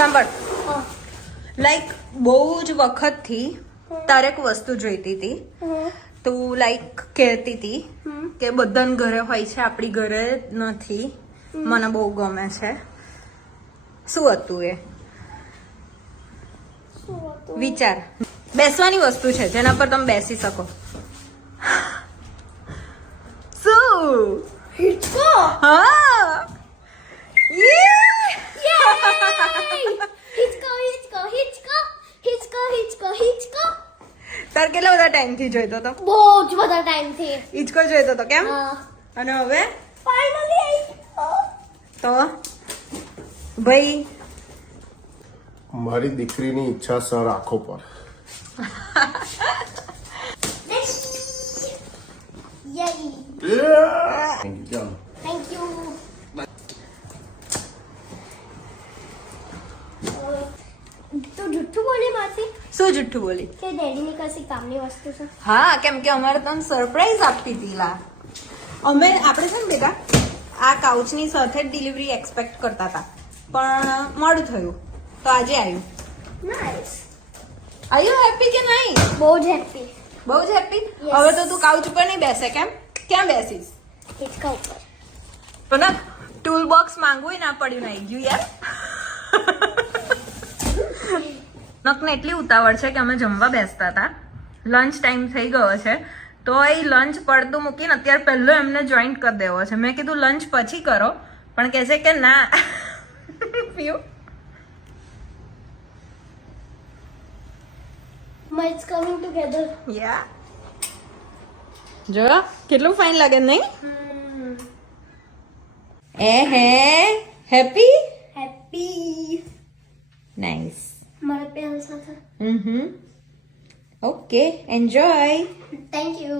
સાંભળ, લાઈક બહુ જ વખતથી તારે એક વસ્તુ જોઈતી હતી. તું લાઈક કહેતી હતી કે બધાને ઘરે હોય છે, આપણી ઘરે નથી. મને બહુ ગમે છે. શું હતું એ? વિચાર. બેસવાની વસ્તુ છે જેના પર તમે બેસી શકો. શું? હિચકો. હા. હિચકો. તાર કેટલા બધા ટાઈમ થી જોઈતો હતો? બહુ જ બધા ટાઈમ થી. હિચકો જોઈતો હતો કેમ? અને હવે ફાઇનલી તો ભાઈ મારી દીકરીની ઈચ્છા સર આંખો પર. યઈ. Thank you. Thank you. તું જુઠ્ઠું બોલી માસી શું જુઠ્ઠું બોલી? કે ડેડીની કશી કામની વસ્તુ છે? હા, કેમ કે અમારે તને સરપ્રાઈઝ આપતી હતી લા. આપણે છે ને બેટા આ કાઉચની સાથે જ ડિલિવરી એક્સપેક્ટ કરતા હતા, પણ મોડું થયું તો આજે આવ્યું. નાઈસ. આર યુ હેપી કે નહીં? બહુ જ હેપી. બહુ જ હેપી. Yes. હવે તો તું કાઉચ ઉપર નહીં બેસે કેમ? ક્યાં બેસીશ? હિચકા ઉપર. પણ ટૂલ બોક્સ માંગવું ના પડ્યું નહીં ગયું યાર. નકને એટલી ઉતાવળ છે કે અમે જમવા બેસતા હતા, લંચ ટાઈમ થઈ ગયો છે, તો એ લંચ પડતું મૂકીને અત્યારે પહેલો એમને જોઈન્ટ કરી દેવો છે. મેં કીધું લંચ પછી કરો, પણ કહે છે કે ના. પીવું It's coming together. યા જો કેટલું ફાઇન લાગે નહીં? એ હે હેપી હેપી. નાઇસ. મારા પેન સાથે. Okay enjoy. Thank you.